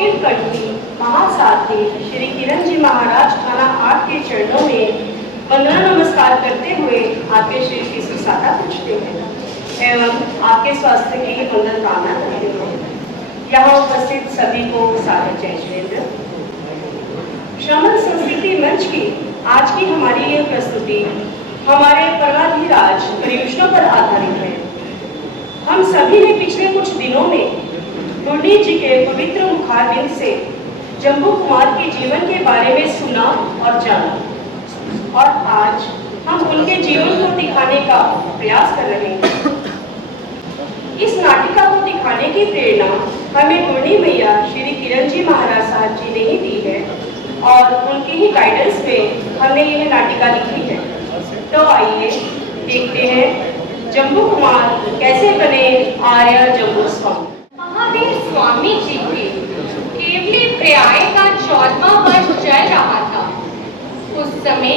वकील कड़वी महासाथी श्री किरण जी महाराज थाना 8 के चरणों में वंदना नमस्कार करते हुए आपके शरीर की सुसादा पूछते हैं एवं आपके स्वास्थ्य की मंगल कामना करते हैं। यहाँ उपस्थित सभी को सादर जय श्रीन्द्र। श्रमण संस्कृति मंच की आज की हमारी ये प्रस्तुति हमारे परमाधिराज परियोजना पर आधारित है। हम सभी ने पिछले कुछ दिनों में गुरनीत जी के पवित्र मुखारबिंद से जम्बू कुमार के जीवन के बारे में सुना और जाना, और आज हम उनके जीवन को दिखाने का प्रयास कर रहे हैं। इस नाटिका को दिखाने की प्रेरणा हमें गुरनी मैया श्री किरण जी महाराज साहब जी ने ही दी है और उनकी ही गाइडेंस में हमने यह नाटिका लिखी है। तो आइए देखते हैं जम्बू कुमार कैसे बने आर्य जम्बू स्वामी। महावीर स्वामी जी के केवली पर्याय का 14वां वर्ष चल रहा था। उस समय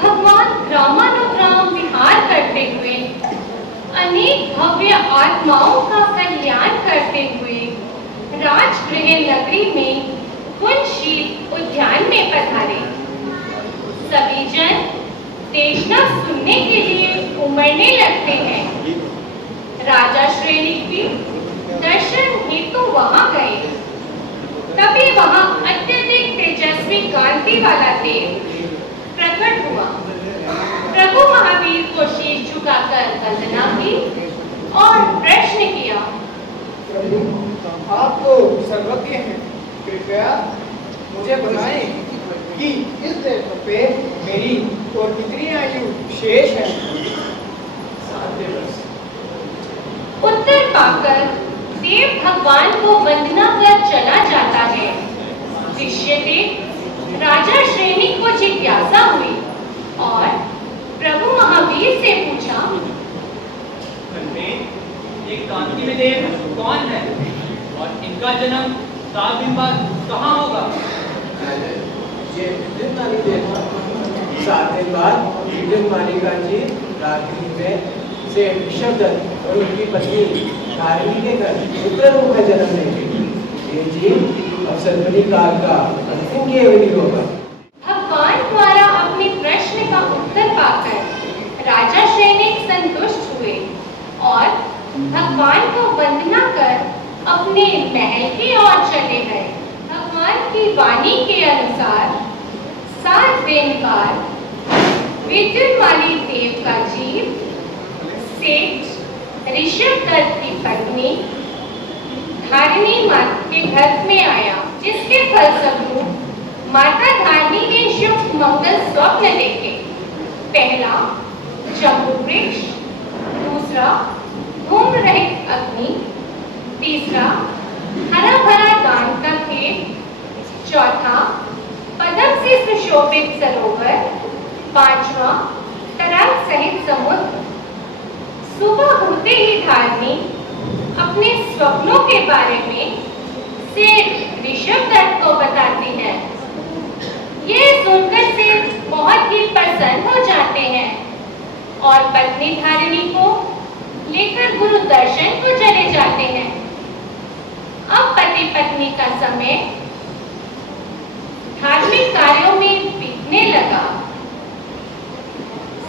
भगवान ग्रामानुग्राम विहार करते हुए अनेक भव्य आत्माओं का कल्याण करते हुए राजगृह नगरी में कुंजशील उद्यान में पधारे। सभी जन देशना सुनने के लिए उमड़ने लगते हैं। राजा श्रेणी भी दर्शन हेतु वहां गए। तभी वहां अत्यधिक तेजस्वी कांति वाला देव प्रकट हुआ। प्रभु महावीर को शीश झुकाकर वंदना की और प्रश्न किया, प्रभु आप तो सर्वज्ञ हैं, कृपया मुझे बताएं कि इस देश पे मेरी और कितनी आयु शेष है। 7 वर्ष। उत्तर पाकर देव भगवान को वंदना कर चला जाता है। शिष्य देव राजा श्रेणी को जिज्ञासा हुई और प्रभु महावीर से पूछा, ये कांति में देव कौन है और इनका जन्म 7 दिन बाद कहाँ होगा? ये विद्युत माली देव 7 दिन बाद विद्युत मालिका जी राजगृह में से ऋषभदत्त और उनकी पत्नी धारिणी के घर पुत्र रूप में जन्म लेंगे। ये जी अवसरपनी काल का अंतिम केवली होगा। भगवान द्वारा अपने प्रश्न का उत्तर पाकर राजा सैनिक संतुष्ट हुए और भगवान को वंदना कर अपने महल की ओर चले गए। भगवान की वाणी के अनुसार 7 दिन बाद विद्युत माली देव का जीव सेठ ऋषभदत्त की पत्नी धारिणी माता के घर में आया, जिसके फलस्वरूप माता धारिणी ने शुभ मंगल स्वप्न देखे। पहला जम्बू वृक्ष, दूसरा धूम रहित अग्नि, तीसरा हरा भरा दान का खेत, चौथा पदम से सुशोभित सरोवर, 5वां तरंग सहित समुद्र। सुबह होते ही धारिणी अपने स्वप्नों के बारे में सेठ ऋषभदत्त को बताती है। ये सुनकर सेठ बहुत ही प्रसन्न हो जाते हैं और पत्नी धारिणी को लेकर गुरु दर्शन को चले जाते हैं। अब पति पत्नी का समय धार्मिक कार्यों में बीतने लगा।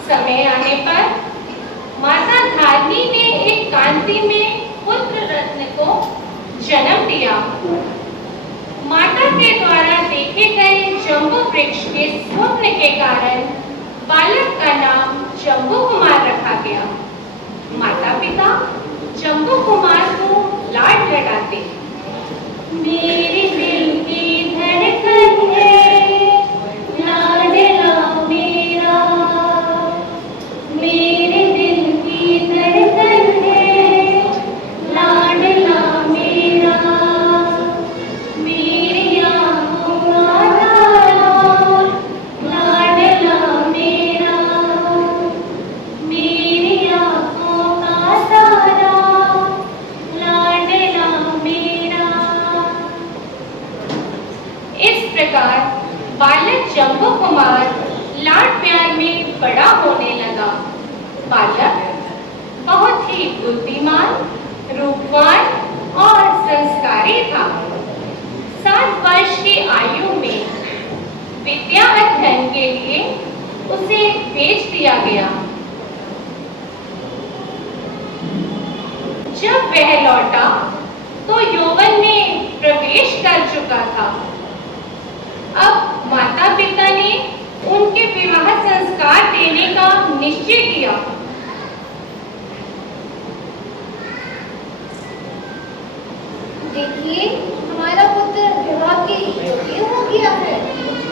समय आने पर माता धारिणी ने एक कांति में पुत्र रत्न को जन्म दिया। माता के द्वारा देखे गए जम्बू वृक्ष के स्वप्न के कारण बालक का नाम जम्बू कुमार रखा गया। माता पिता जम्बू कुमार को लाड लड़ाते। मेरे दिल की धड़कन है लाडला मेरा, मेरे दिल की धड़कन है लाडला मेरा, मेरी आँखों का तारा लाडला मेरा, मेरी आँखों का तारा लाडला मेरा। इस प्रकार बालक जम्बू कुमार लाड प्यार में बड़ा होने लगा। बालक बहुत ही बुद्धिमान, रूपवान और संस्कारी था। 7 वर्ष की आयु में विद्या अध्ययन के लिए उसे भेज दिया गया। जब वह लौटा तो यौवन में प्रवेश कर चुका था। अब माता पिता ने उनके विवाह संस्कार देने का निश्चय किया। देखिए, हमारा पुत्र विवाह के योग्य हो गया है।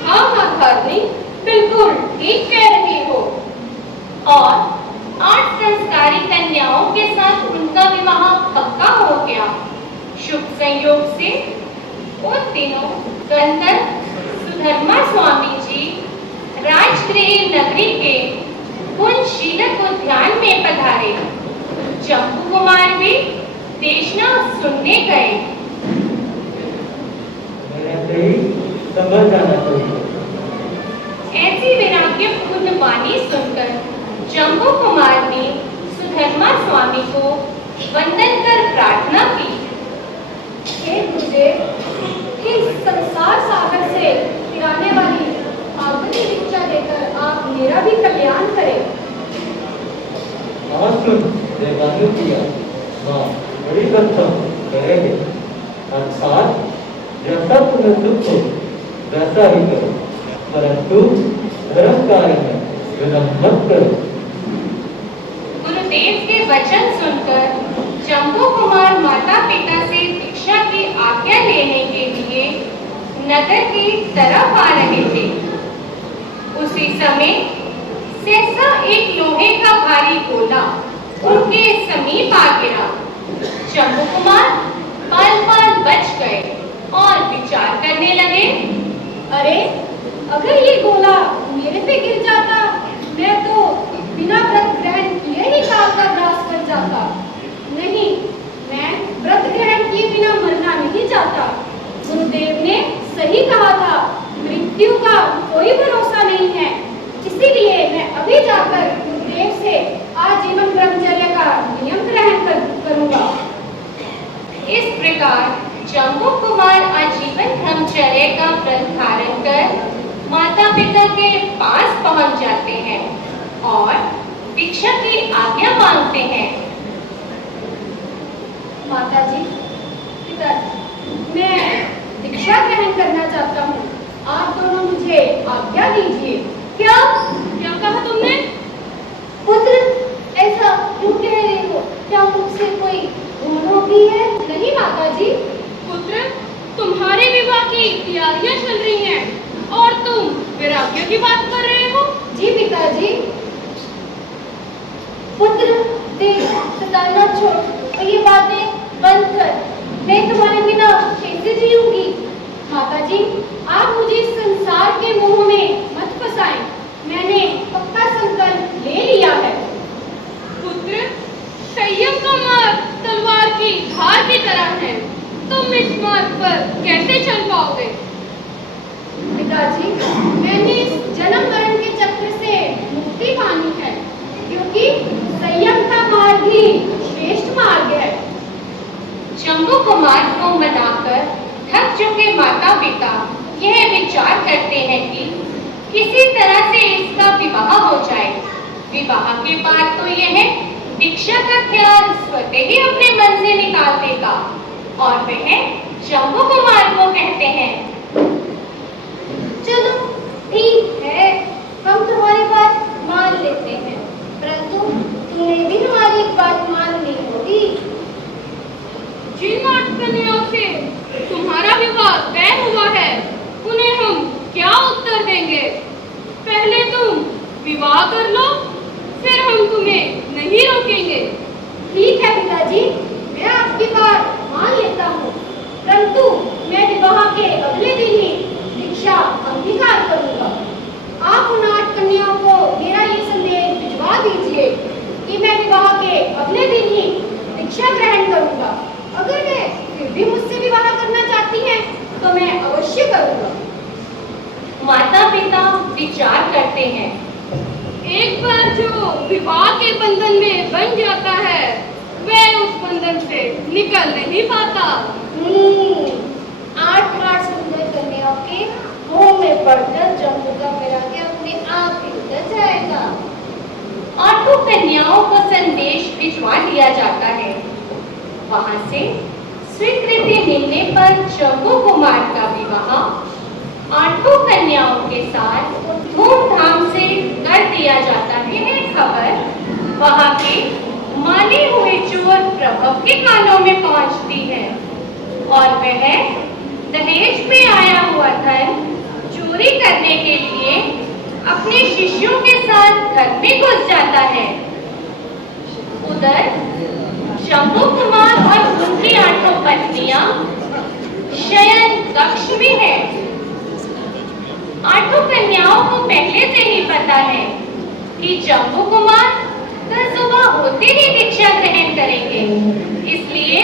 हाँ हाँ धरनी, बिल्कुल ठीक कह रही हो। और 8 संस्कारी कन्याओं के साथ उनका विवाह पक्का हो गया। शुभ संयोग से उन दिनों गंधर्व सुधर्मा स्वामी जी राजगृह नगरी के गुणशीलक उद्यान में पधारे। जम्बू कुमार भी देशना सुनने गए। समझ आना चाहिए। ऐसी वैराग्यपूर्ण वाणी सुनकर जम्बू कुमार ने सुधर्मा स्वामी को वंदन कर प्रार्थना की। हे गुरुदेव, इस संसार सागर से फिराने वाली आखिरी दीक्षा देकर आप मेरा भी कल्याण करें। हाँ सुन, देवानु किया माँ बड़ी बंधन करेंगे। अर्थात जैसा तुम्हें दुख हो वैसा ही करो, परंतु धर्म कार्य में विलंब मत करो। गुरुदेव के वचन सुनकर जम्बू कुमार माता पिता से दीक्षा की आज्ञा लेने के लिए नगर की तरफ आ रहे थे। उसी समय सहसा एक लोहे का भारी गोला उनके समीप आ गिरा। जम्बू कुमार पल बच गए और विचार करने लगे। अरे, अगर ये गोला मेरे पे गिर जाता, मैं तो बिना व्रत ग्रहण किए ही काल का ग्रास कर जाता। नहीं, मैं व्रत ग्रहण किए बिना मरना नहीं चाहता। गुरुदेव ने सही कहा था, मृत्यु का कोई भरोसा नहीं है। इसीलिए मैं अभी जाकर गुरुदेव से आजीवन ब्रह्मचर्य का नियम ग्रहण करूंगा। इस प्रकार जम्बू कुमार आजीवन ब्रह्मचर्य का व्रत धारण कर माता पिता के पास पहुंच जाते हैं और दीक्षा की आज्ञा मांगते हैं। माताजी, पिताजी, मैं दीक्षा ग्रहण करना चाहता हूँ। आप दोनों मुझे आज्ञा दीजिए। क्या कहा तुमने? पुत्र, ऐसा क्यों कह रहे हो? क्या मुझसे कोई भूल भी है? नहीं माताजी। पुत्र, तुम्हारे विवाह की तैयारियां चल रही हैं और तुम वैराग्य की बात कर रहे हो? जी पिताजी। पुत्र, देख, सताना छोड़ और ये बातें बंद कर। मैं तुम्हारे बिना कैसे जीऊंगी? माताजी, आप मुझे इस संसार के मोह में मत फंसाएं। मैंने पक्का संकल्प ले लिया है। पुत्र, संयम का मार्ग तलवार की धार की तरह है। तुम इस मार्ग पर कैसे चल पाओगे? पिताजी, मैंने इस जन्म मरण के चक्र से मुक्ति पानी है, क्योंकि संयम का मार्ग ही श्रेष्ठ मार्ग है। जम्बू कुमार को मनाकर थक चुके माता पिता यह विचार करते हैं कि किसी तरह से इसका विवाह हो जाए। विवाह के बाद तो यह दीक्षा का ख्याल स्वतः ही अपने मन से निकाल देगा और वह जम्बू कुमार को कहते हैं, चलो ठीक है, हम तुम्हारी बात मान लेते हैं, परंतु तुम्हें भी हमारी एक बात माननी होगी। जिन 8 कन्याओं से तुम्हारा विवाह तय हुआ है, उन्हें हम क्या उत्तर देंगे? पहले तुम विवाह कर लो, फिर हम तुम्हें नहीं रोकेंगे। ठीक है पिताजी, मैं आपकी बात मान लेता हूँ, परंतु मैं विवाह के अगले दिन ही दीक्षा अंगीकार करूँगा। आप उन 8 कन्याओं को मेरा ये संदेश भिजवा दीजिए कि मैं विवाह के अगले दिन ही दीक्षा ग्रहण करूँगा। अगर वे फिर भी मुझसे विवाह करना चाहती हैं, तो मैं अवश्य करूँगा। माता पिता विचार करते हैं। एक बार जो विवाह के बंधन में बन जाता है, वह उस बंधन से निकल नहीं पाता। 8 हार्ट आपके मोह में पड़कर जम्मू का वैराग्य अपने आप ही उतर जाएगा। आठों कन्याओं को संदेश भिजवा दिया जाता है। वहां से स्वीकृति मिलने पर जम्बू कुमार का विवाह आठों कन्याओं के साथ धूमधाम से कर दिया जाता है। खबर वहां के माने हुए चोर प्रभव के कानों में पहुंचती है और वह दहेज में आया हुआ धन चोरी करने के लिए अपने शिष्यों के साथ घर में घुस जाता है। उधर जम्बू कुमार और उनकी आठों पत्नियां शयन कक्ष में है। आठों कन्याओं को पहले से ही पता है कि जम्बू कुमार कल सुबह होते ही दीक्षा ग्रहण करेंगे, इसलिए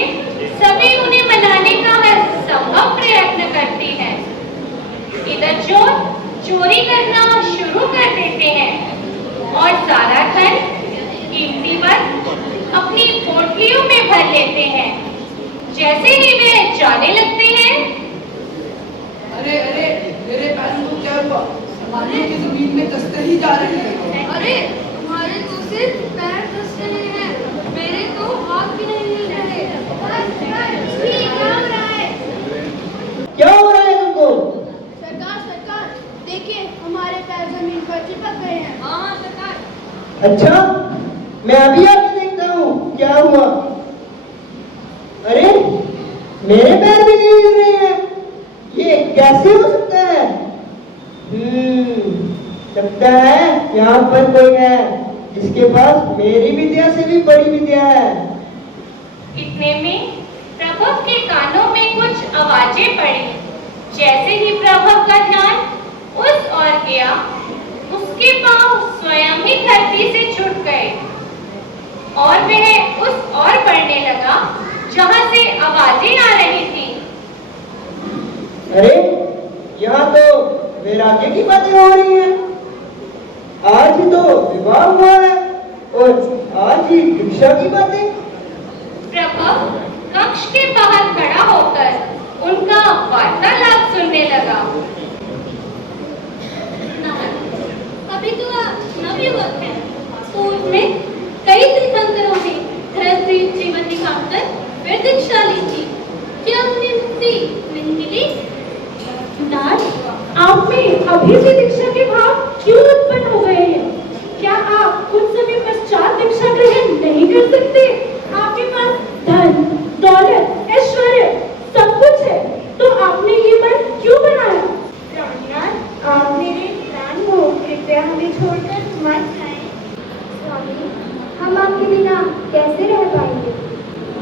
सभी उन्हें मनाने का हर संभव प्रयत्न करती है। इधर चोर चोरी करना शुरू कर देते हैं और सारा धन कीमती वस्तु अपनी पोटलियों में भर लेते हैं। जैसे ही वे जाने लगते हैं, अरे अरे मेरे पैरों को क्या हुआ? हमारे की जमीन में दस्ते ही जा रहे हैं। अरे तुम्हारे तो सिर्फ पैर धंस रहे हैं, मेरे तो हाथ भी नहीं हिल रहे। क्या हो रहा है तुमको? सरकार देखिए हमारे पैर जमीन पर चिपक गए हैं। हाँ सरकार। अच्छा, मैं अभी आके देखता हूँ क्या हुआ। अरे मेरे पैर भी नहीं हिल रहे हैं, ये कैसे हो सकता है? लगता है यहाँ पर कोई है जिसके पास मेरी विद्या से भी बड़ी विद्या है। इतने में प्रभव के कानों में कुछ आवाजें पड़ी। जैसे ही प्रभव का ध्यान उस ओर गया, उसके पांव स्वयं ही धरती से छूट गए और वह उस ओर बढ़ने लगा जहां से आवाजें आ रही थी। अरे यहाँ तो वैराग्य की बातें हो रही हैं। आज ही तो विवाह हुआ है और आज ही दीक्षा की बातें। प्रभव कक्ष के बाहर खड़ा होकर उनका वार्तालाप सुनने लगा। अभी तो आप नवयुवक हैं, पूर्व में कई तीर्थंकरों ने गृहस्थी जीवन निकालकर फिर दीक्षा ली थी। क्या उन्हें मुक्ति नहीं मिली? नाथ, आप में अभी भी दीक्षा के भाव क्यों उत्पन्न हो गए हैं? क्या आप कुछ समय पश्चात दीक्षा ग्रहण नहीं कर सकते? आपके पास धन, दौलत, ऐश्वर्य सब कुछ है, तो आपने ये मन क्यों बनाया? प्राणनाथ, आप मेरे प्राण हो, कृपया हमें छोड़कर मत जाएं। स्वामी, हम आपके बिना कैसे रह पाएंगे?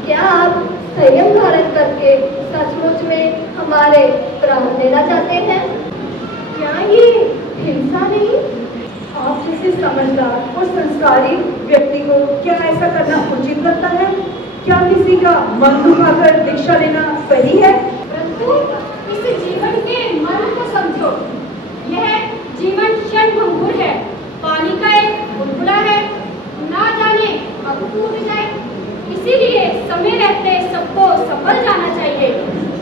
क्या आप संयम धारण करके सचमुच में हमारे प्राण लेना चाहते हैं? क्या ये हिंसा नहीं? आप जैसे समझदार और संस्कारी व्यक्ति को क्या ऐसा करना उचित लगता है? क्या किसी का मन दुखाकर दीक्षा लेना सही है? परंतु इस जीवन के मन को समझो, यह जीवन क्षणभंगुर है, पानी का एक बुलबुला है, ना जाने कब टूट जाए। इसीलिए समय रहते सबको सफल जाना चाहिए,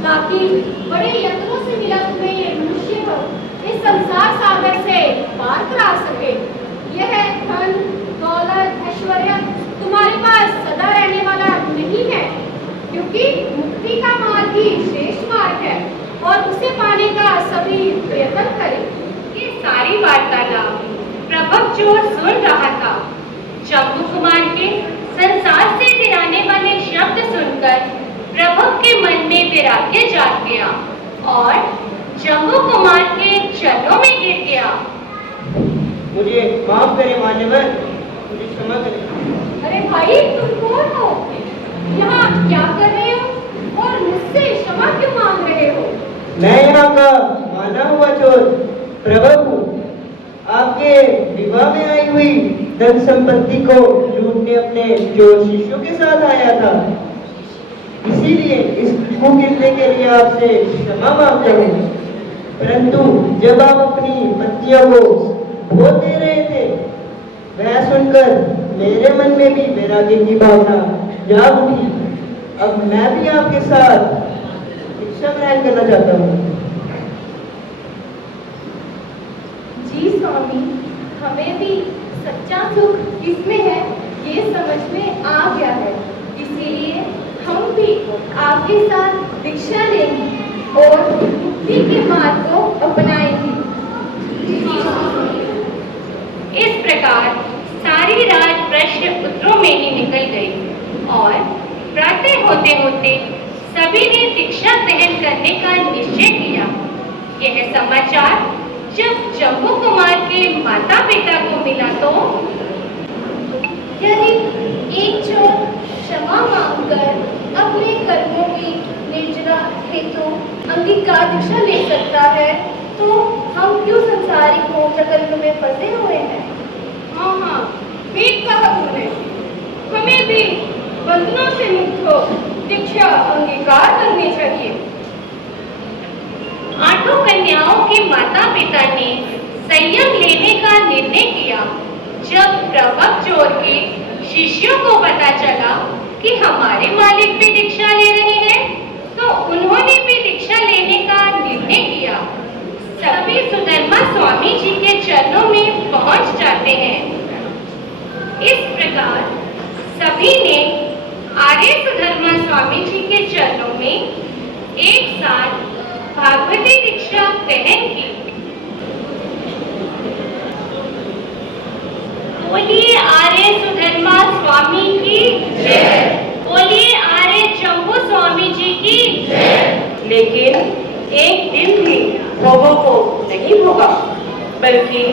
ताकि बड़े यत्नों से मिला तुम्हें ये मनुष्य को इस संसार सागर से पार करा सके। यह धन, दौलत, ऐश्वर्य तुम्हारे पास सदा रहने वाला नहीं है, क्योंकि मुक्ति का मार्ग ही श्रेष्ठ मार्ग है और उसे पाने का सभी प्रयत्न करें। ये सारी वार्तालाप प्रभव चोर सुन रहा था। जम्बू कुमार के संसार से गिराने वाले शब्द सुनकर प्रभव के मन में वैराग्य जाग गया और जम्बू कुमार के चरणों में गिर गया। मुझे माफ करें मान्यवर, मुझे क्षमा करें। अरे भाई, तुम कौन हो? यहाँ क्या कर रहे हो और मुझसे क्षमा क्यों मांग रहे हो? मैं यहाँ का माना हुआ चोर प्रभव हूँ। आपके विवाह में आई हुई धन संपत्ति को लूटने अपने चोर शिष्यों के साथ आया था, इसीलिए इस कुकृत्य के लिए आपसे क्षमा मांगता हूँ। परंतु जब आप अपनी पत्नियों को भोग दे रहे थे, वह सुनकर मेरे मन में भी वैराग्य की भावना जाग उठी। अब मैं भी आपके साथ दीक्षा ग्रहण करना चाहता हूँ। हमें भी सच्चा सुख किसमें है ये समझ में आ गया है। इसीलिए हम भी आपके साथ दीक्षा लेंगे और मुक्ति के मार्ग को अपनाएंगे। इस प्रकार सारी रात प्रश्न उत्तरों में ही निकल गई और प्रातः होते होते सभी ने दीक्षा ग्रहण करने का निश्चय किया। यह समाचार जब जम्बू कुमार के माता पिता को मिला तो यदि एक चोर क्षमा मांगकर अपने कर्मों की निर्जरा हेतु अंगीकार दीक्षा ले सकता है तो हम क्यों संसारिक मोह प्रकल्प में फंसे हुए हैं। हाँ, ठीक कहा तुमने। हमें भी बंधनों से मुक्त हो दीक्षा अंगीकार करनी चाहिए। आठों कन्याओं के माता पिता ने संयम लेने का निर्णय किया। जब प्रवक चोर के शिष्यों को पता चला कि हमारे मालिक भी दीक्षा ले रहे हैं तो उन्होंने भी दीक्षा लेने का निर्णय किया। सभी सुधर्मा स्वामी जी के चरणों में पहुंच जाते हैं। इस प्रकार सभी ने आर्य सुधर्मा स्वामी जी के चरणों में एक साथ भागवती दीक्षा ग्रहण की। बोलिए आर्य सुधर्मा स्वामी की जय। बोलिए आर्य जम्बू स्वामी जी की जय। लेकिन एक दिन भी भोगों को नहीं भोगा बल्कि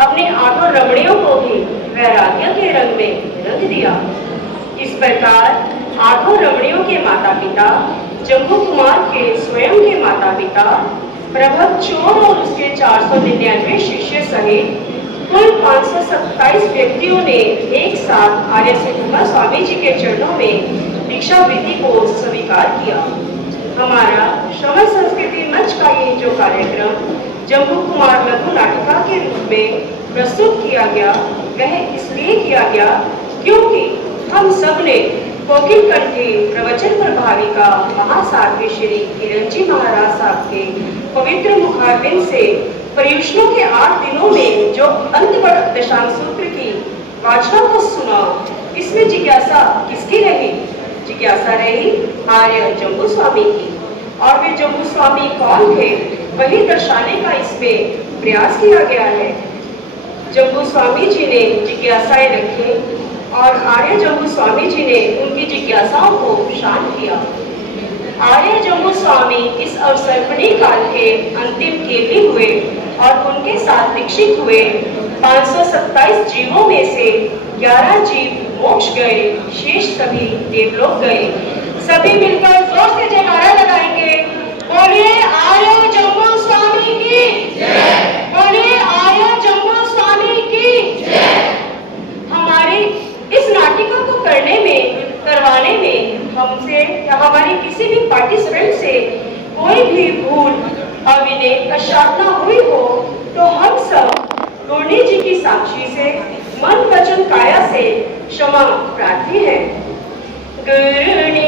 अपने आठों रमणियों को भी वैराग्य के रंग में रंग दिया। इस प्रकार आठों रमणियों के माता पिता, जम्बू कुमार के स्वयं के माता पिता, प्रभव चोर और उसके 499 शिष्य सहित कुल 527 व्यक्तियों ने एक साथ आर्य सुधर्मा स्वामी जी के चरणों में दीक्षा विधि को स्वीकार किया। हमारा श्रवण संस्कृति मंच का ये जो कार्यक्रम जम्बू कुमार लघु नाटिका के रूप में प्रस्तुत किया गया वह इसलिए किया गया क्योंकि हम सब ने कोकिल कंठी प्रवचन प्रभाविका महासाध्वी श्री किरण जी महाराज साहब के पवित्र मुखारबिंद से पर्युषणों के 8 दिनों में जो अंतबड़ दशांग सूत्र की वाचना को सुना। इसमें जिज्ञासा किसकी रही? जिज्ञासा रही आर्य जम्बू स्वामी की। और वे जम्बू स्वामी कौन थे वही दर्शाने का इसमें प्रयास किया गया है। जम्बू स्वामी जी ने जिज्ञासाएं रखी और आर्य जम्बू स्वामी जी ने उनकी जिज्ञासाओं को शांत किया। आर्य जम्बू स्वामी इस अवसर्पणी काल के अंतिम केली हुए और उनके साथ दीक्षित हुए 527 जीवों में से 11 जीव मोक्ष गए, शेष सभी देवलोक गए। सभी मिलकर जोर से जयकारा लगाएंगे। बोलिए आर्य जम्बू स्वामी की जय। बोलिए आर्य जम्बू स्वामी की जय। हमारी इस नाटिका को करवाने में हमसे या हमारी किसी भी पार्टिसिपेंट से कोई भी भूल अविनय कशापना हुई हो तो हम सब गुरनी जी की साक्षी से मन वचन काया से क्षमा प्रार्थी है। गुरनी